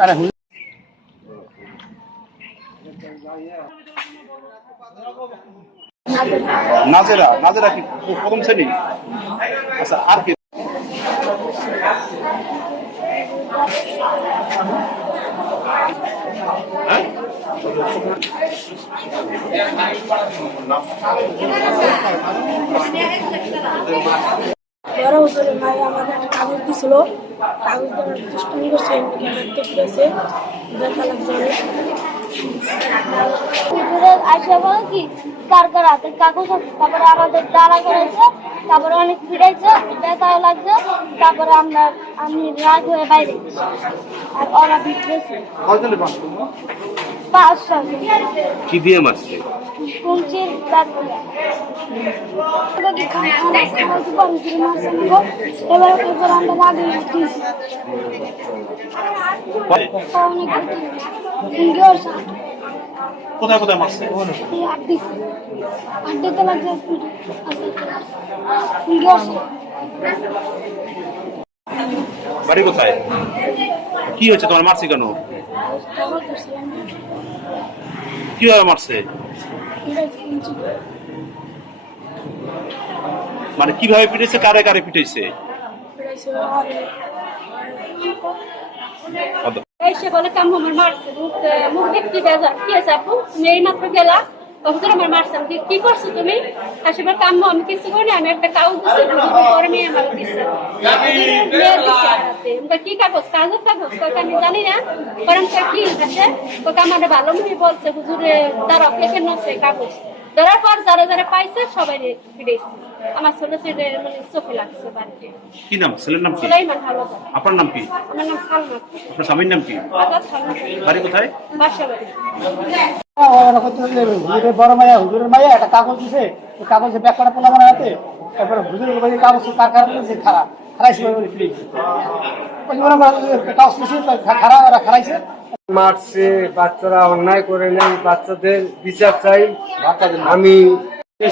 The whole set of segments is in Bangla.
আরে হুম নাজেরা নাজেরা কি প্রথম শ্রেণি? আচ্ছা আর কি? বড় হুজুরের ভাই আমাকে একটা কাগজ দিছিল কাগজ দেওয়ার দুষ্টামি করছে দেখতে পেয়েছে দেখা লাগছে অনেক। হুজুরের আসে বলে কি কার কার হাতে কাগজ আছে তারপরে আমাদের দাঁড়া করেছে তারপরে অনেক ফিরেছে ব্যথাও লাগছে তারপরে আমরা আমি রাগ হয়ে বাইরে। আর ওরা বাঁচলো পাঁচ কি দিয়ে মারছে কুঞ্চির। এবার এবার আমরা। কোথায় কোথায় মারছে এই আড্ডিতে লাগছে বাড়ি কোথায় কি হয়েছে তোমার মারছে কেন কীভাবে মারছে? মানে কীভাবে পিটেছে কারে কারে পিটেছে এসে বলে কাম আমার মারছে মুখ দেখতে কি আছে আপু? তুমি এই মাত্র গেলা হুজুর আমার মারছে আমি কি- করছ তুমি? কাম আমি কিছু করি আমি একটা কাগজ দিচ্ছি পরে মেয়ে আমার দিচ্ছে কি কাগজ কাগজ কাগজ আমি জানি না কারণ কি আছে তোকে আমার ভালো মুখে বলছে হুজুরে তারা কেটে নছে কাগজ ধরার পর যারা যারা পাইছে সবাই ফিরেছে আমার ছোট ছেলে মানে চোখে লাগছে বাড়িতে কি নাম ছেলের নাম কি সুলাইমান আপনার নাম কি আমার নাম সালমা আপনার স্বামীর নাম কি আজাদ বাড়ি কোথায় বড় মাইয়া হুজুরের মাইয়া একটা কাগজ দিছে। ওই কাগজে ব্যাগ করা পোলা মানে হাতে তারপরে হুজুরের বাড়ি কাগজ কার কার দিয়েছে খারা খারাইছে বলে যে ওরা খারাইছে মারছে, বাচ্চারা অন্যায় করে নেই বাচ্চাদের বিচার চাই। আমি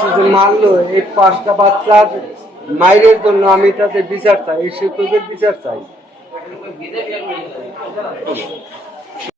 শুধু মারলো, এই পাঁচটা বাচ্চার মায়ের জন্য আমি তাদের বিচার চাই, এই শিক্ষকের বিচার চাই।